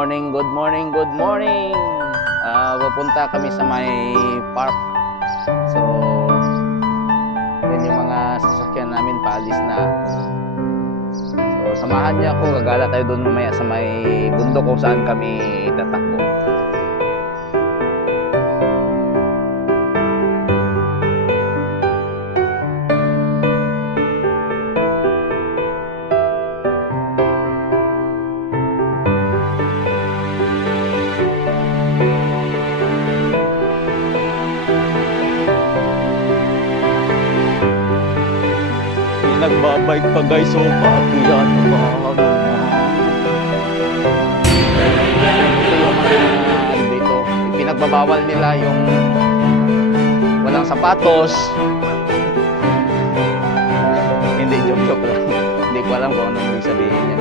morning, good morning, good morning. Pupunta kami sa may park. So, yun yung mga sasakyan namin, paalis na. So, samahan niya ako, gagala tayo doon mamaya sa may bundok kung saan kami tatakbo. Nagbabike pa guys, so pakiyan pa dito. Pinagbabawal nila yung walang sapatos. Hindi, joke lang. Hindi ko alam kung anong ibig sabihin yan.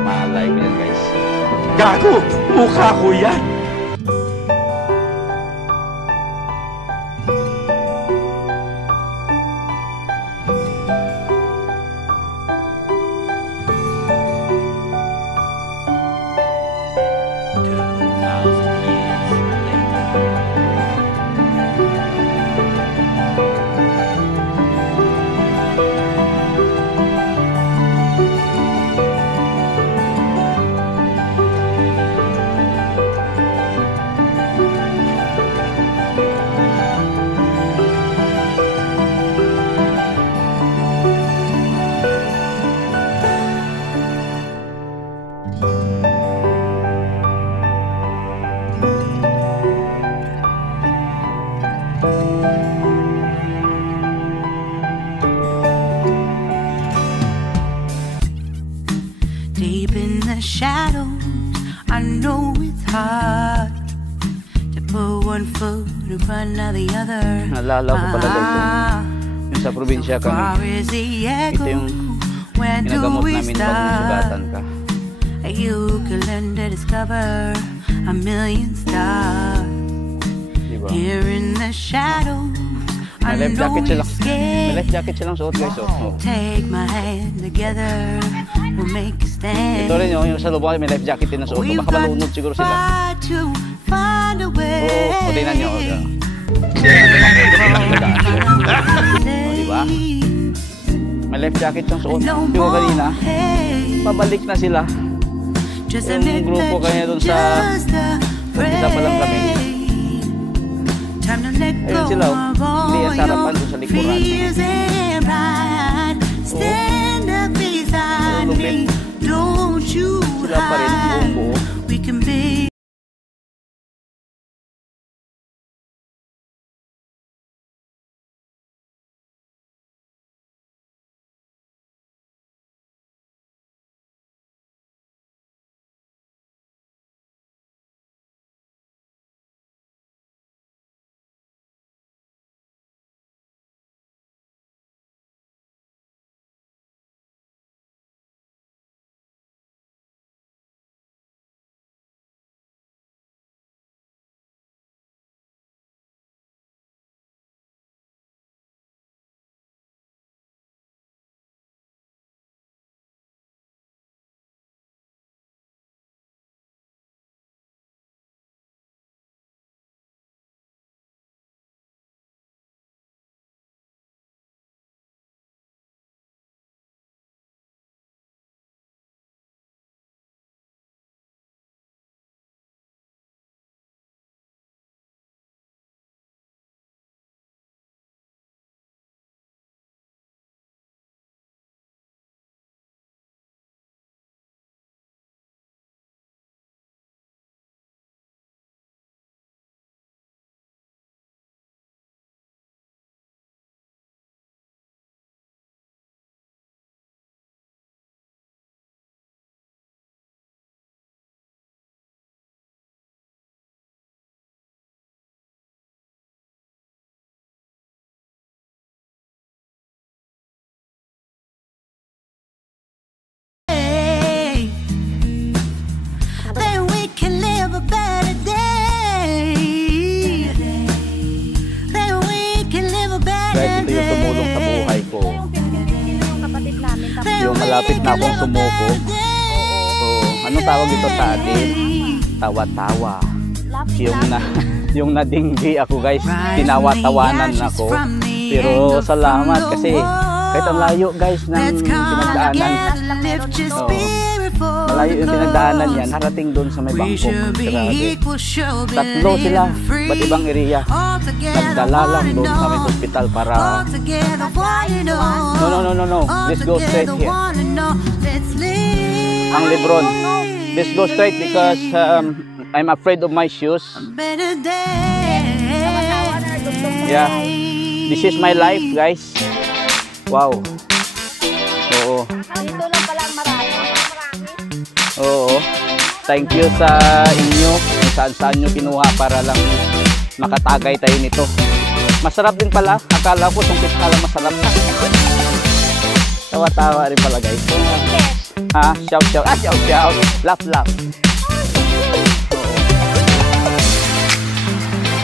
Maalay ko yan guys. Gago! Mukha ko yan! Deep in the shadows, I know it's hard to put one foot in front of the other. Naalala ko pala guys, yung sa probinsya kami. Ito yung ginagamot namin pag nasugatan ka. You can learn to discover a million stars. Diba? Here in the shadows, May life jacket silang. May life jacket silang suot guys. Oh. Take my hand together, we'll make a stand. Ito rin yung sa lubong may life jacket din na suot. Baka malunod siguro sila. Find a way. Oo, tingnan nyo. Diba? May life jacket yung suot. Di ko kanina, pabalik na sila. Yung grupo kanya dun sa isa pa lang kami. Ayun sila, hindi yan sarapan dun sa likuran. Sila pa rin, buo-buo. Guys, ito yung tumulong sa buhay ko. Yung kapatid namin. Yung malapit na akong sumuko. So, Ano tawag dito sa atin? Tawa-tawa. Yung nadinggi ako guys, tinawa-tawanan ako. Pero salamat kasi kahit ang layo guys ng pinagdaanan. Malayo yung pinagdaanan yan, narating doon sa may Bangkok. Grabe. Tatlo sila, ba't ibang area. Nagdala lang doon sa may hospital para... No. Let's go straight here. Ang Lebron. Let's go straight because I'm afraid of my shoes. Yeah. This is my life, guys. Wow. Oo. Dito lang pala marami. Oo. Thank you sa inyo kung saan nyo kinuha para lang makatagay tayo nito. Masarap din pala. Akala ko sungkit ka lang masarap. Tawa-tawa rin pala guys. Ha? Shout. Shout. Laugh. Oo.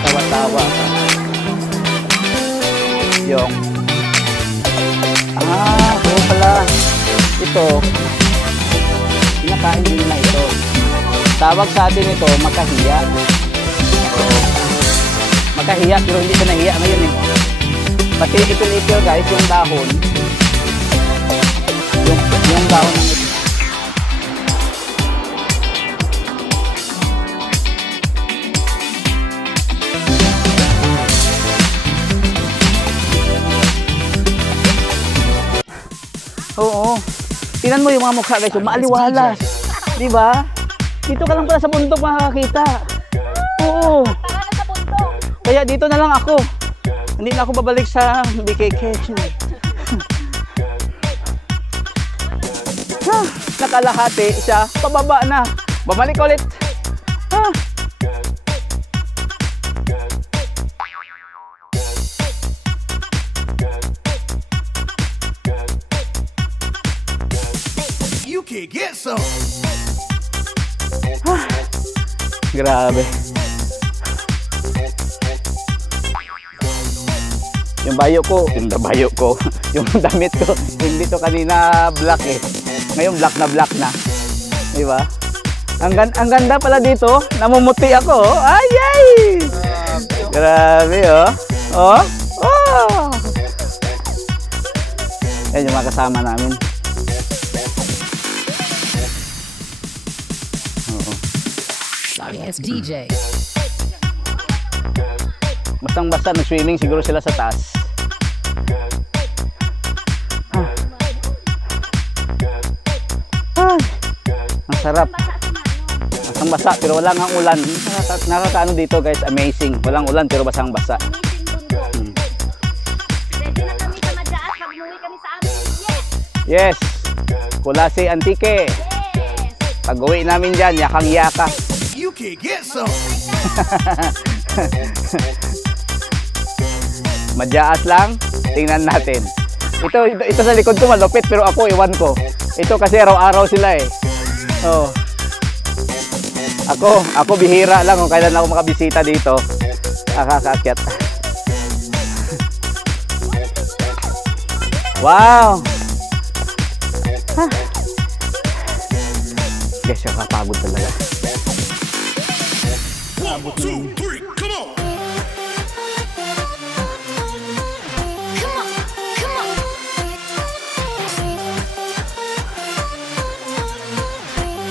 Tawa-tawa. Yung. Oo pala. Ito. Pinakain din na ito. Tawag sa atin ito, makahiya. Oo. Makahiya, pero hindi siya nahiya ngayon eh. Pati ipil-ipil guys, yung dahon. Yung dahon ng ito. Oo. Tingnan mo yung mga mukha guys, yung maaliwalas. Di ba? Dito ka lang pala sa bundok makakakita. Oo. Kaya dito na lang ako. Hindi na ako babalik sa BKK. Nakalahati siya, pababa na. Babalik ulit. You can get some. Grabe. Yung bayo ko, yung damit ko, hindi to kanina black eh. Ngayon black na. Di ba? Ang ganda pala dito, namumuti ako. Oh. Ay! Grabe oh. Oh. Yan yung mga kasama namin. Yes, DJ. Bastang-basta nag-swimming siguro sila sa taas. Ang sarap. Basang-basa pero wala nga ulan. Nakakaano dito guys, amazing. Walang ulan pero basang-basa. Ready na kami sa Madaas. Mag-uwi kami sa amin. Yes. Kulasi Antique. Yes. Pag-uwi namin dyan, yakang-yaka. You can get some. Madyaas lang, tingnan natin. Ito sa likod ko malupit pero ako iwan ko. Ito kasi araw-araw sila eh. Oh. Ako bihira lang kung kailan ako makabisita dito. Nakakaakyat. Wow. Guys, nakapagod talaga. 1, 2, 3, come on.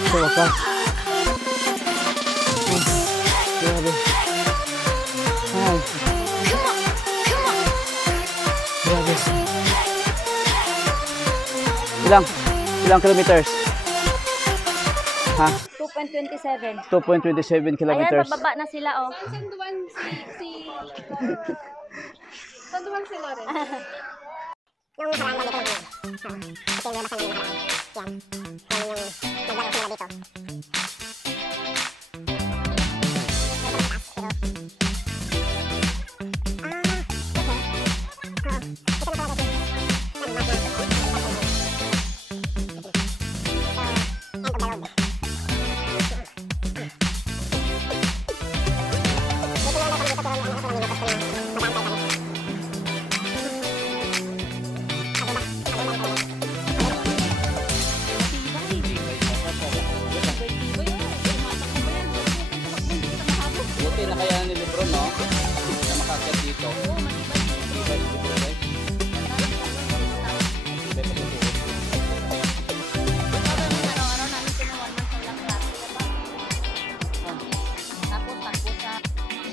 Sa wakas. Grabe. Ay. Grabe. Ilang kilometers? Ha? 2.27. 2.27 kilometers. Ayan, bababa na sila oh. Sanduan si Loren. Nung nakaraan lang dito. Ito yung lumabas namin nakaraan. Yan. Yung naglaro sila dito.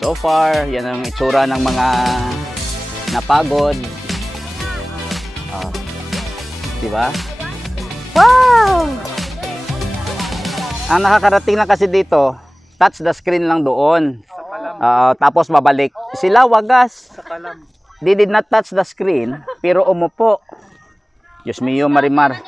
So far, yan ang itsura ng mga napagod. Oh. Diba? Wow! Ang nakakarating lang kasi dito, touch the screen lang doon. Tapos babalik. Sila wagas. They did not touch the screen, pero umupo. Diyos mio, Marimar.